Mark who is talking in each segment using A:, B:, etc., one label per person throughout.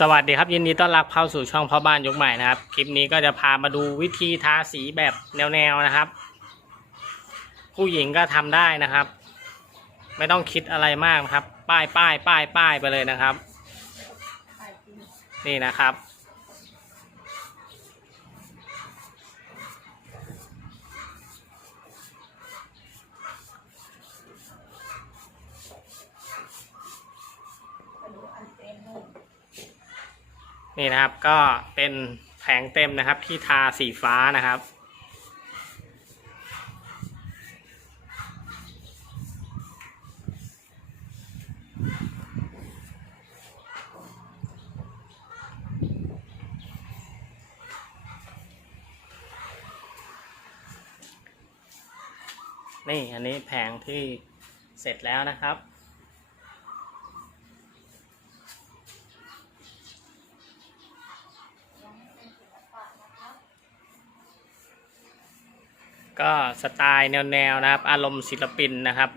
A: สวัสดีครับยินดีต้อนรับเข้าสู่ช่องพ่อบ้านยกใหม่นะครับ คลิปนี้ก็จะพามาดูวิธีทาสีแบบแนวๆนะครับ ผู้หญิงก็ทำได้นะครับ ไม่ต้องคิดอะไรมากนะครับ ป้ายป้ายป้ายป้ายไปเลยนะครับ นี่นะครับ นี่นะครับก็เป็นแผงเต็มนะครับที่ทาสีฟ้านะครับ นี่อันนี้แผงที่เสร็จแล้วนะครับ ก็สไตล์แนวๆนะครับ อารมณ์ศิลปินนะครับ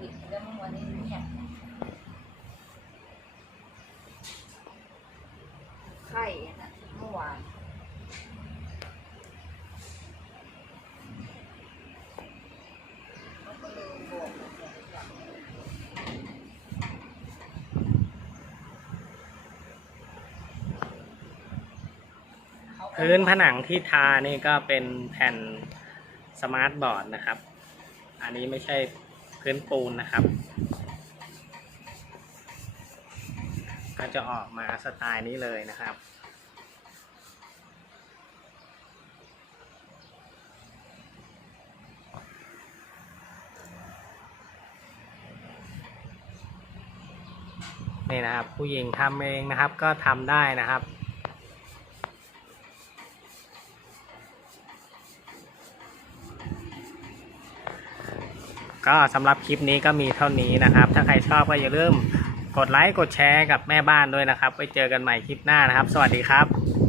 B: วิดแล้วเมื่อวันนี้เงียไข้อะนะเมื่อวานก็เลยบอก
A: พื้นผนังที่ทานี่ก็เป็นแผ่นสมาร์ทบอร์ดนะครับ อันนี้ไม่ใช่ พื้นปูนนะครับ ก็จะออกมาสไตล์นี้เลยนะครับ นี่นะครับ ผู้หญิงทำเองนะครับก็ทำได้นะครับ ก็สำหรับคลิปนี้ก็มีเท่านี้นะครับ ถ้าใครชอบก็อย่าลืมกดไลค์กดแชร์กับแม่บ้านด้วยนะครับ ไปเจอกันใหม่คลิปหน้านะครับ สวัสดีครับ